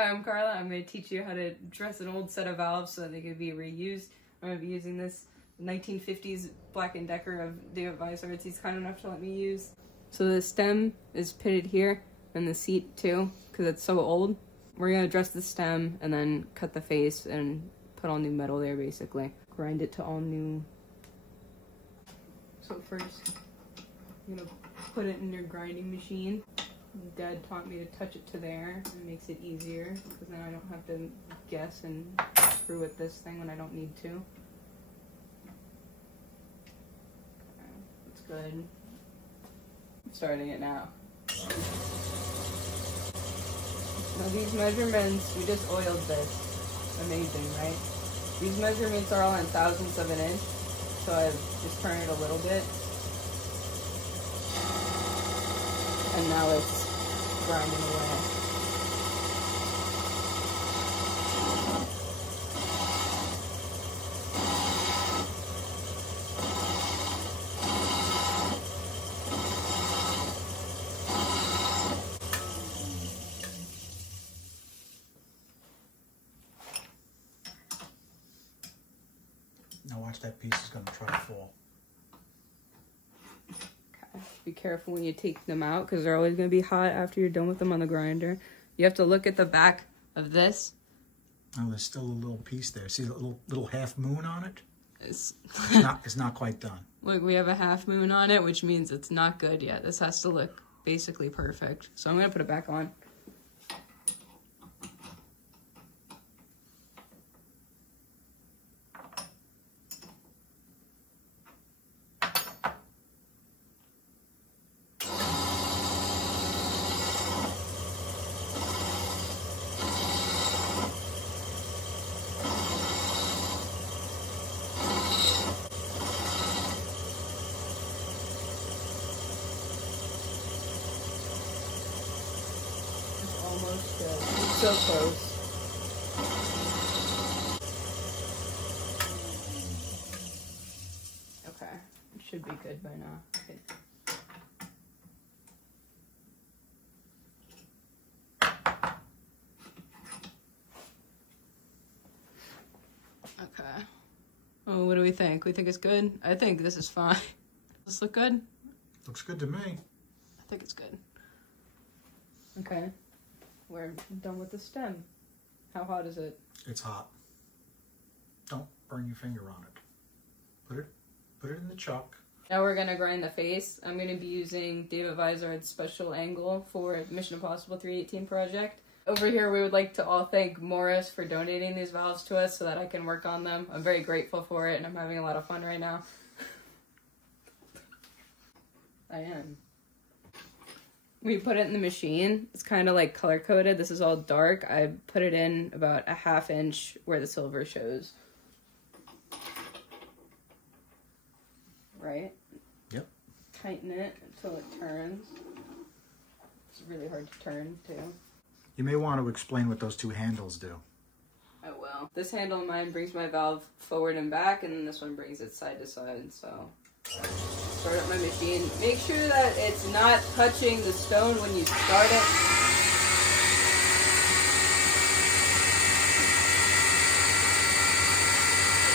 Hi, I'm Carla. I'm going to teach you how to dress an old set of valves so that they can be reused. I'm going to be using this 1950s Black & Decker of Vizard. He's kind enough to let me use. So the stem is pitted here, and the seat too, because it's so old. We're going to dress the stem and then cut the face and put all new metal there, basically. Grind it to all new. So first, I'm going to put it in your grinding machine. Dad taught me to touch it to there. It makes it easier because then I don't have to guess and screw with this thing when I don't need to. Okay, that's good. I'm starting it now. Now these measurements, we just oiled this. Amazing, right? These measurements are all in thousandths of an inch, so I've just turned it a little bit. And now it's grinding away. Now watch, that piece is going to try to fall. Be careful when you take them out because they're always going to be hot after you're done with them on the grinder. You have to look at the back of this. Oh, there's still a little piece there. See the little half moon on it? It's not quite done. Look, we have a half moon on it, which means it's not good yet. This has to look basically perfect. So I'm going to put it back on. Almost good. It's so close. Okay, it should be good by now. Okay. Oh, what do we think? We think it's good? I think this is fine. Does this look good? Looks good to me. I think it's good. Okay. We're done with the stem. How hot is it? It's hot. Don't burn your finger on it. Put it in the chuck. Now we're gonna grind the face. I'm gonna be using David Vizard's special angle for the Mission Impossible 318 project. Over here, we would like to all thank Morris for donating these valves to us so that I can work on them. I'm very grateful for it, and I'm having a lot of fun right now. I am. We put it in the machine. It's kind of like color coded. This is all dark. I put it in about a ½ inch where the silver shows. Right? Yep. Tighten it until it turns. It's really hard to turn too. You may want to explain what those two handles do. I will. This handle of mine brings my valve forward and back, and then this one brings it side to side, so. Start up my machine. Make sure that it's not touching the stone when you start it.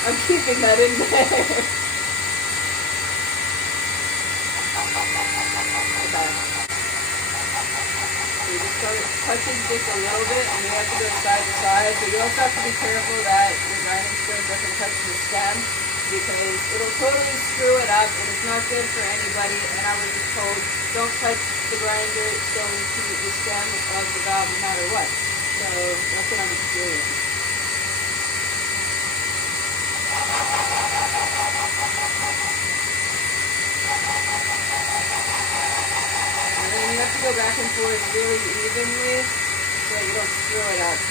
I'm keeping that in there. Okay. You just start touching just a little bit, and you have to go side to side, but you also have to be careful that your grinding stone doesn't touch the stem, because it'll totally screw it up and it's not good for anybody. And I was just told, don't touch the grinder stone to the stem of the valve no matter what. So that's what I'm experiencing. And then you have to go back and forth really evenly so you don't screw it up.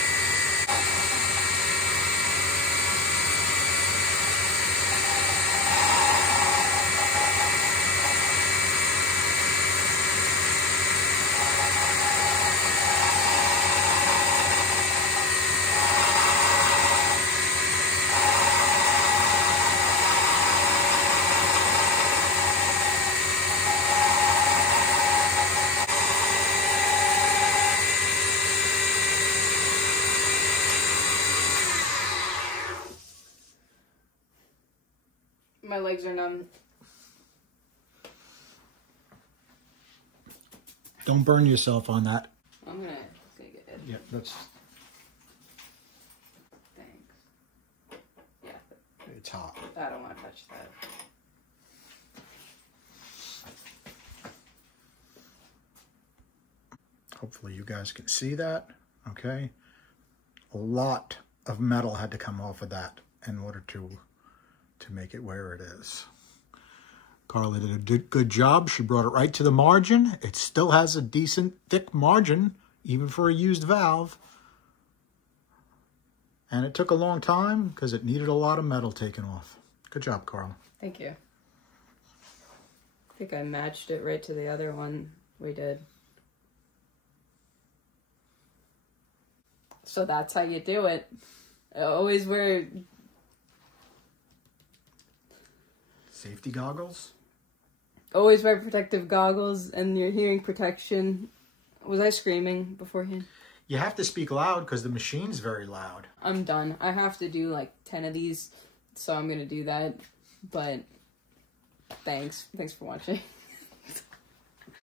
legs are numb. Don't burn yourself on that. I'm gonna take it. Yeah, that's... Thanks. Yeah. It's hot. I don't want to touch that. Hopefully you guys can see that. Okay. A lot of metal had to come off of that in order to make it where it is. Carla did a good job. She brought it right to the margin. It still has a decent thick margin, even for a used valve. And it took a long time because it needed a lot of metal taken off. Good job, Carla. Thank you. I think I matched it right to the other one we did. So that's how you do it. Always wear safety goggles. Always wear protective goggles and your hearing protection. Was I screaming beforehand? You have to speak loud because the machine's very loud. I'm done. I have to do like 10 of these, so I'm going to do that. But thanks. Thanks for watching.